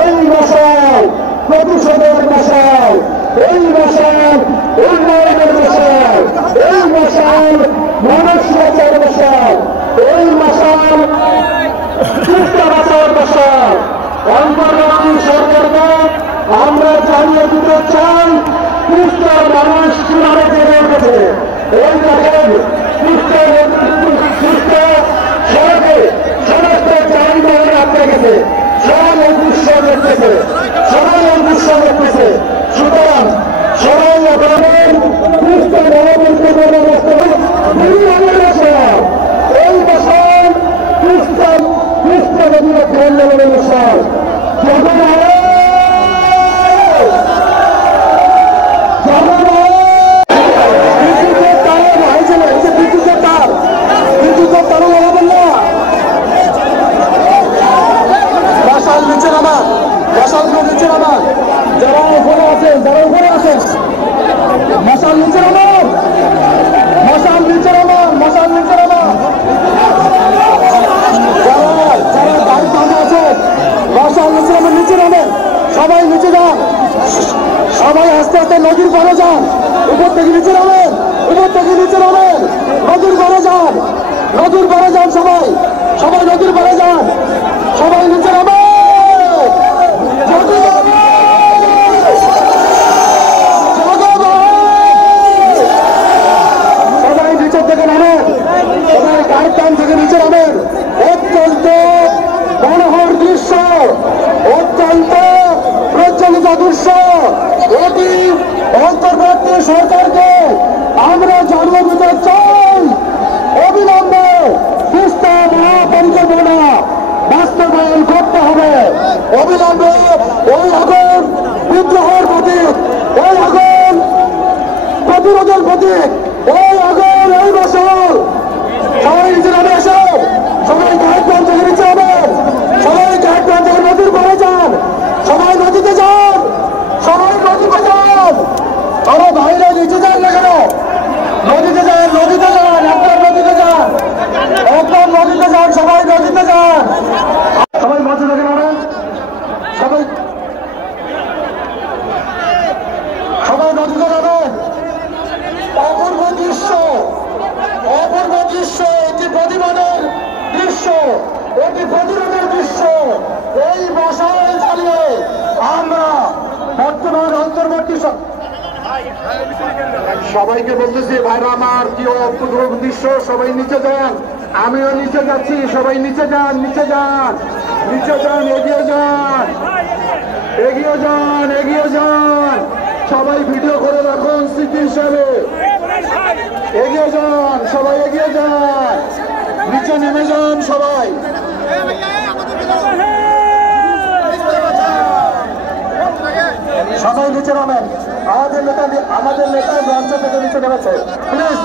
এই মশাল প্রতিশোধের মশাল, এই মশাল উন্নয়নের মশাল, এই মশাল মানব সুরক্ষার মশাল, এই মশাল সুস্থ বাঁচার মশাল। অন্তর্বর্তী সরকারকে আমরা জানিয়ে দিতে চাই, সুস্থ মানুষ কিভাবে বেড়ে উঠেছে। এই দেখেন সুস্থ সড়কে সমস্ত যানবাহন আটকে গেছে, সবাই অদৃশ্য দেখতেছে, সবাই অদৃশ্য দেখতেছে। সুতরাং সবাই আপনাদের সুস্থ গণতন্ত্রের অবস্থায় এই বছর সুস্থ সুস্থ নদীর খেয়ালের বছর যখন যারা উপরে আছেন, যারা উপরে আছেন, মশাল নিচে নামান, মশাল নিচে নামান, মশাল নিচে নামান। যারা গাড়ি সামনে আছেন, মশাল নিচে নামান, নিচে নামেন, সবাই নিচে যান, সবাই আস্তে আস্তে নদীর পাড়ে যান, উপর থেকে নিচে নামেন, উপর থেকে নিচে নামেন, নদীর পাড়ে যান, নদীর পাড়ে যান, সবাই সবাই নদীর পাড়ে যান, সবাই নিচে নামেন। অন্তর্বর্তী সরকারকে আমরা জানিয়ে দিতে চাই, অবিলম্বে সুস্থ মহাপরিকল্পনা বাস্তবায়ন করতে হবে। অবিলম্বে ওই আগুন বিদ্রোহের প্রতীক, ওই আগুন প্রতিরোধের প্রতীক, ওই আগুন এই বছর সবাই নিচে নামে এসে, সবাই গাইডলাইন থেকে নিচে হবেন, সবাই গাইডলাইন থেকে নদীর পাড়ে যান, সবাই নদীতে যান, সবাই নদীতে যান। আরো ভাইরা নিচে যান না কেন? নদীতে যান, নদীতে যান, একদম নদীতে যান, একদম নদীতে যান, সবাই নদীতে যান, সবাই মঞ্চে থেকে নামেন, সবাই সবাই নদীতে যাবেন। অপূর্ব দৃশ্য, অপূর্ব দৃশ্য, এটি প্রতিবাদের দৃশ্য, এটি প্রতিরোধের দৃশ্য। এই মশাল চালিয়ে আমরা বর্তমান অন্তর্বর্তী সবাইকে বলতেছি, ভাইরা আমার, কি অপূর্ব দৃশ্য, সবাই নিচে যান, আমিও নিচে যাচ্ছি, সবাই নিচে যান, নিচে যান, নিচে যান, এগিয়ে যান, এগিয়ে যান, এগিয়ে যান, সবাই ভিডিও করে রাখুন স্মৃতি হিসাবে। এগিয়ে যান, সবাই এগিয়ে যান, নিচে নেমে যান, সবাই সবাই নিচে নামেন। আমাদের নেতা মঞ্চ থেকে নিচে নেমেছে, প্লিজ।